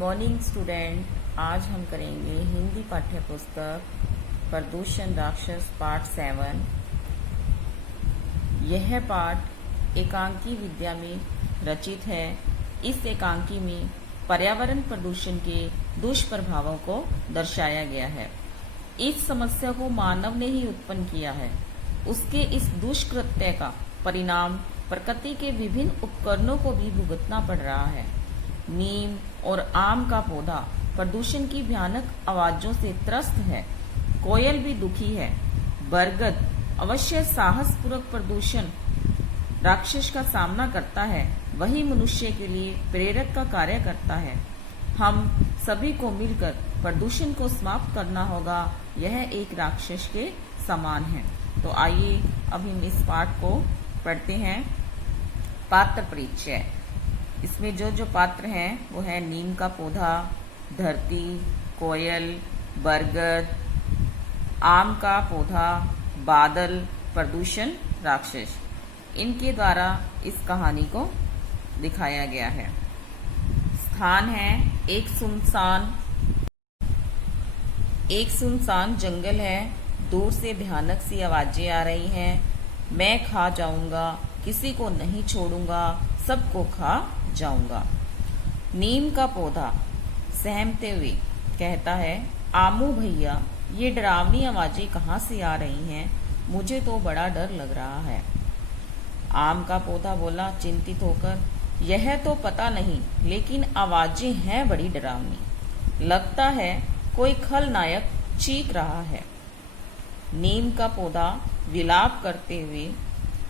Morning student, आज हम करेंगे हिंदी पाठ्य पुस्तक प्रदूषण राक्षस पाठ 7। यह पाठ एकांकी विद्या में रचित है। इस एकांकी में पर्यावरण प्रदूषण के दुष्प्रभावों को दर्शाया गया है। इस समस्या को मानव ने ही उत्पन्न किया है। उसके इस दुष्कृत्य का परिणाम प्रकृति के विभिन्न उपकरणों को भी भुगतना पड़ रहा है। नीम और आम का पौधा प्रदूषण की भयानक आवाजों से त्रस्त है। कोयल भी दुखी है। बरगद अवश्य साहसपूर्वक प्रदूषण राक्षस का सामना करता है। वही मनुष्य के लिए प्रेरक का कार्य करता है। हम सभी को मिलकर प्रदूषण को समाप्त करना होगा। यह एक राक्षस के समान है। तो आइए अब हम इस पाठ को पढ़ते हैं। पात्र परिचय। इसमें जो पात्र हैं वो है नीम का पौधा, धरती, कोयल, बरगद, आम का पौधा, बादल, प्रदूषण राक्षस। इनके द्वारा इस कहानी को दिखाया गया है। स्थान है एक सुनसान जंगल है। दूर से भयानक सी आवाजें आ रही हैं। मैं खा जाऊंगा, किसी को नहीं छोड़ूंगा, सबको खा जाऊंगा। नीम का पौधा सहमते हुए कहता है, आमू भैया, ये डरावनी आवाजें कहाँ से आ रही हैं? मुझे तो बड़ा डर लग रहा है। आम का पौधा बोला चिंतित होकर, यह तो पता नहीं, लेकिन आवाजें हैं बड़ी डरावनी। लगता है कोई खलनायक चीख रहा है। नीम का पौधा विलाप करते हुए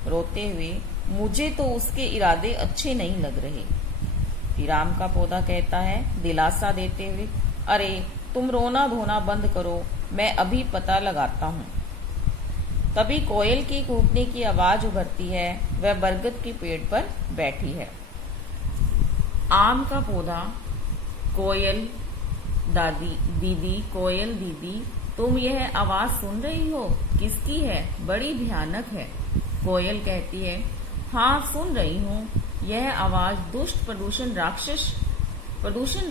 रोते हुए, मुझे तो उसके इरादे अच्छे नहीं लग रहे। फिर आम का पौधा कहता है दिलासा देते हुए, अरे तुम रोना धोना बंद करो, मैं अभी पता लगाता हूँ। तभी कोयल की कूकने की आवाज उभरती है। वह बरगद के पेड़ पर बैठी है। आम का पौधा, कोयल दीदी, तुम यह आवाज सुन रही हो? किसकी है? बड़ी भयानक है। कोयल कहती है, हाँ सुन रही हूँ। यह आवाज दुष्ट प्रदूषण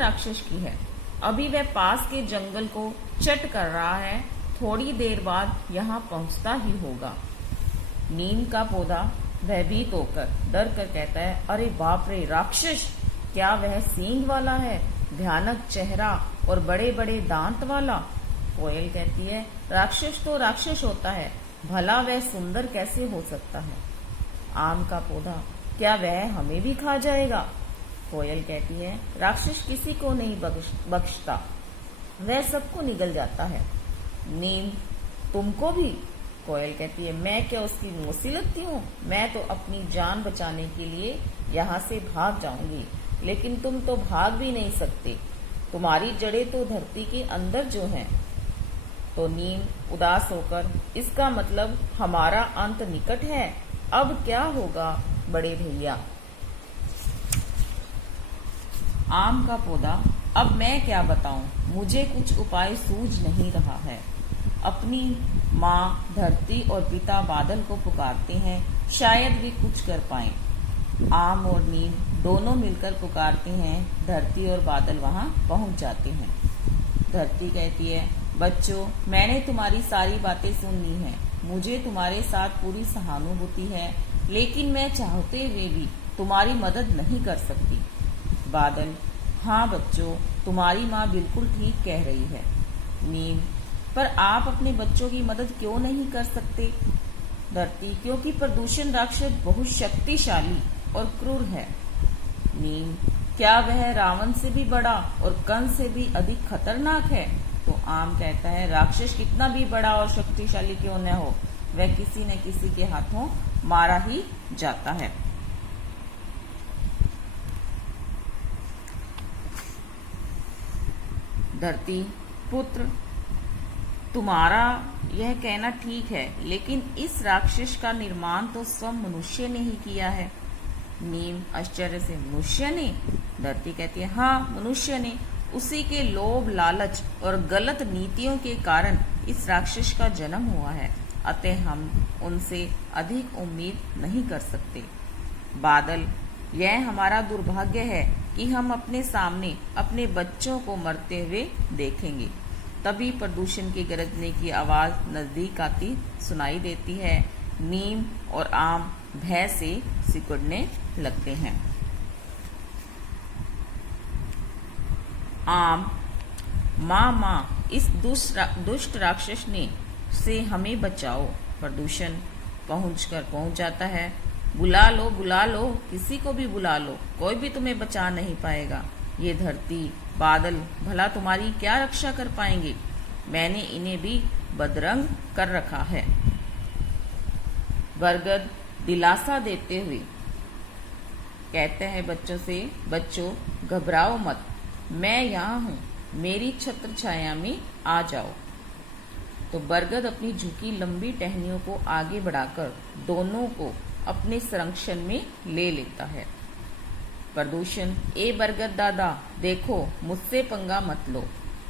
राक्षस की है। अभी वह पास के जंगल को चट कर रहा है। थोड़ी देर बाद यहाँ पहुँचता ही होगा। नीम का पौधा भयभीत होकर डर कर कहता है, अरे बाप रे, राक्षस! क्या वह सींग वाला है? भयानक चेहरा और बड़े बड़े दांत वाला। कोयल कहती है, राक्षस तो राक्षस होता है, भला वह सुंदर कैसे हो सकता है? आम का पौधा, क्या वह हमें भी खा जाएगा? कोयल कहती है, राक्षस किसी को नहीं बख्शता, वह सबको निगल जाता है। नीम, तुमको भी? कोयल कहती है, मैं क्या उसकी मौसी लगती हूँ? मैं तो अपनी जान बचाने के लिए यहाँ से भाग जाऊंगी, लेकिन तुम तो भाग भी नहीं सकते। तुम्हारी जड़ें तो धरती के अंदर जो हैं। तो नीम उदास होकर, इसका मतलब हमारा अंत निकट है। अब क्या होगा बड़े भैया? आम का पौधा, अब मैं क्या बताऊं, मुझे कुछ उपाय सूझ नहीं रहा है। अपनी माँ धरती और पिता बादल को पुकारते हैं, शायद वे कुछ कर पाएं। आम और नीम दोनों मिलकर पुकारते हैं। धरती और बादल वहां पहुंच जाते हैं। धरती कहती है, बच्चों, मैंने तुम्हारी सारी बातें सुन ली हैं। मुझे तुम्हारे साथ पूरी सहानुभूति है, लेकिन मैं चाहते हुए भी तुम्हारी मदद नहीं कर सकती। बादल, हाँ बच्चों, तुम्हारी माँ बिल्कुल ठीक कह रही है। नीम, पर आप अपने बच्चों की मदद क्यों नहीं कर सकते? धरती, क्योंकि प्रदूषण राक्षस बहुत शक्तिशाली और क्रूर है। नीम, क्या वह रावण से भी बड़ा और कंस से भी अधिक खतरनाक है? तो आम कहता है, राक्षस कितना भी बड़ा और शक्तिशाली क्यों न हो, वह किसी न किसी के हाथों मारा ही जाता है। धरती, पुत्र, तुम्हारा यह कहना ठीक है, लेकिन इस राक्षस का निर्माण तो स्वयं मनुष्य ने ही किया है। नीम आश्चर्य से, मनुष्य ने? धरती कहती है, हाँ मनुष्य ने। उसी के लोभ, लालच और गलत नीतियों के कारण इस राक्षस का जन्म हुआ है। अतः हम उनसे अधिक उम्मीद नहीं कर सकते। बादल, यह हमारा दुर्भाग्य है कि हम अपने सामने अपने बच्चों को मरते हुए देखेंगे। तभी प्रदूषण के गरजने की आवाज़ नज़दीक आती सुनाई देती है। नीम और आम भय से सिकुड़ने लगते हैं। आम, माँ इस दुष्ट राक्षस ने से हमें बचाओ। प्रदूषण पहुंच जाता है। बुला लो, किसी को भी बुला लो, कोई भी तुम्हें बचा नहीं पाएगा। ये धरती, बादल भला तुम्हारी क्या रक्षा कर पाएंगे? मैंने इन्हें भी बदरंग कर रखा है। बरगद दिलासा देते हुए कहते हैं बच्चों से, बच्चों घबराओ मत, मैं यहाँ हूँ, मेरी छत्र छाया में आ जाओ। तो बरगद अपनी झुकी लंबी टहनियों को आगे बढ़ाकर दोनों को अपने संरक्षण में ले लेता है। प्रदूषण, ए बरगद दादा, देखो मुझसे पंगा मत लो।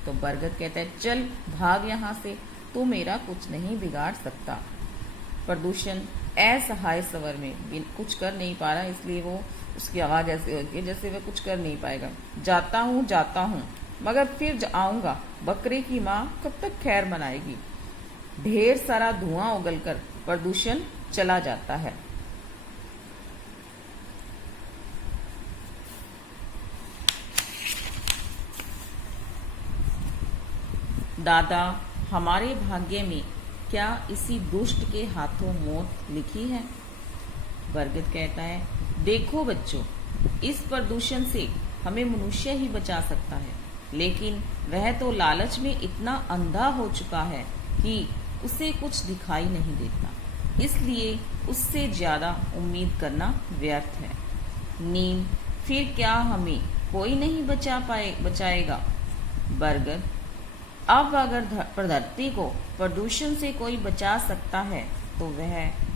तो बरगद कहता है, चल भाग यहाँ से, तू मेरा कुछ नहीं बिगाड़ सकता। प्रदूषण असहाय स्वर में कुछ कर नहीं पा रहा, इसलिए वो उसकी आवाज ऐसे होती है जैसे वह कुछ कर नहीं पाएगा। जाता हूँ, मगर फिर आऊंगा। बकरे की माँ कब तक खैर मनाएगी। ढेर सारा धुआं उगलकर प्रदूषण चला जाता है। दादा, हमारे भाग्य में क्या इसी दुष्ट के हाथों मौत लिखी है? बरगद कहता है, देखो बच्चों, इस प्रदूषण से हमें मनुष्य ही बचा सकता है, लेकिन वह तो लालच में इतना अंधा हो चुका है कि उसे कुछ दिखाई नहीं देता, इसलिए उससे ज्यादा उम्मीद करना व्यर्थ है। नीम, फिर क्या हमें कोई नहीं बचाएगा? बरगद, अब अगर धरती को प्रदूषण से कोई बचा सकता है तो वह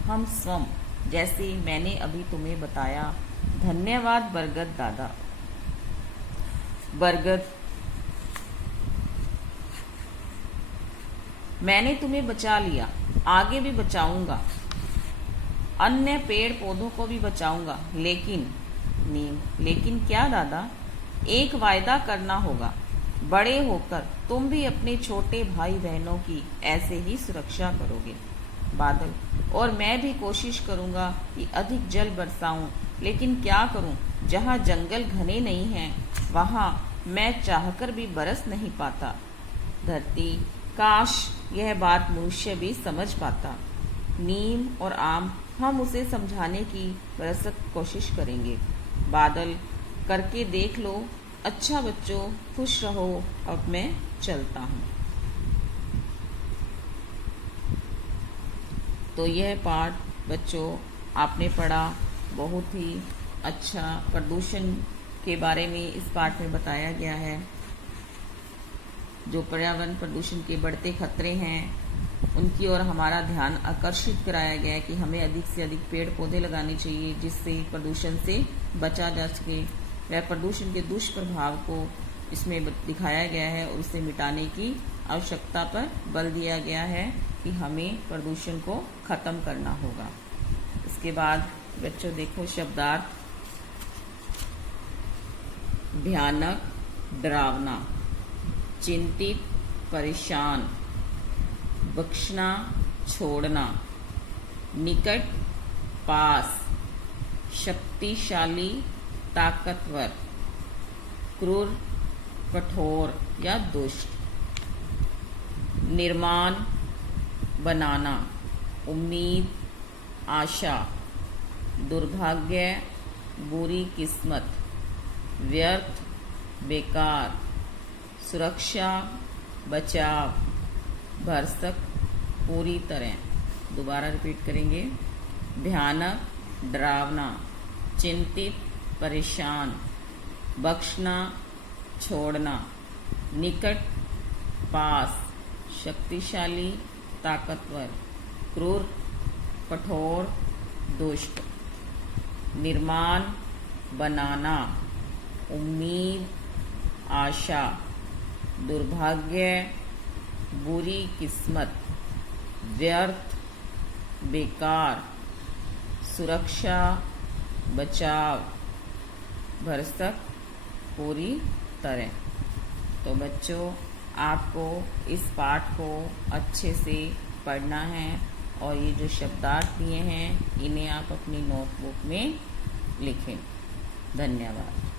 हम स्वयं, जैसे मैंने अभी तुम्हें बताया। धन्यवाद बरगद दादा। बरगद, मैंने तुम्हें बचा लिया, आगे भी बचाऊंगा, अन्य पेड़ पौधों को भी बचाऊंगा, लेकिन नीम, लेकिन क्या दादा? एक वायदा करना होगा, बड़े होकर तुम भी अपने छोटे भाई बहनों की ऐसे ही सुरक्षा करोगे। बादल, और मैं भी कोशिश करूंगा कि अधिक जल बरसाऊं, लेकिन क्या करूं, जहां जंगल घने नहीं हैं वहां मैं चाहकर भी बरस नहीं पाता। धरती, काश यह बात मनुष्य भी समझ पाता। नीम और आम, हम उसे समझाने की भरसक कोशिश करेंगे। बादल, करके देख लो। अच्छा बच्चों, खुश रहो, अब मैं चलता हूँ। तो यह पाठ बच्चों आपने पढ़ा, बहुत ही अच्छा प्रदूषण के बारे में इस पाठ में बताया गया है। जो पर्यावरण प्रदूषण के बढ़ते खतरे हैं उनकी ओर हमारा ध्यान आकर्षित कराया गया है कि हमें अधिक से अधिक पेड़ पौधे लगाने चाहिए, जिससे प्रदूषण से बचा जा सके। वह प्रदूषण के दुष्प्रभाव को इसमें दिखाया गया है और उसे मिटाने की आवश्यकता पर बल दिया गया है कि हमें प्रदूषण को खत्म करना होगा। इसके बाद बच्चों देखो शब्दार्थ, भयानक, डरावना, चिंतित, परेशान, बख्शना, छोड़ना, निकट, पास, शक्तिशाली, ताकतवर, क्रूर, कठोर या दुष्ट, निर्माण, बनाना, उम्मीद, आशा, दुर्भाग्य, बुरी किस्मत, व्यर्थ, बेकार, सुरक्षा, बचाव, भरसक, पूरी तरह। दोबारा रिपीट करेंगे। भयानक, डरावना, चिंतित, परेशान, बख्शना, छोड़ना, निकट, पास, शक्तिशाली, ताकतवर, क्रूर, कठोर, दुष्ट, निर्माण, बनाना, उम्मीद, आशा, दुर्भाग्य, बुरी किस्मत, व्यर्थ, बेकार, सुरक्षा, बचाव, भरसक, पूरी तरह। तो बच्चों, आपको इस पाठ को अच्छे से पढ़ना है और ये जो शब्दार्थ दिए हैं इन्हें आप अपनी नोटबुक में लिखें। धन्यवाद।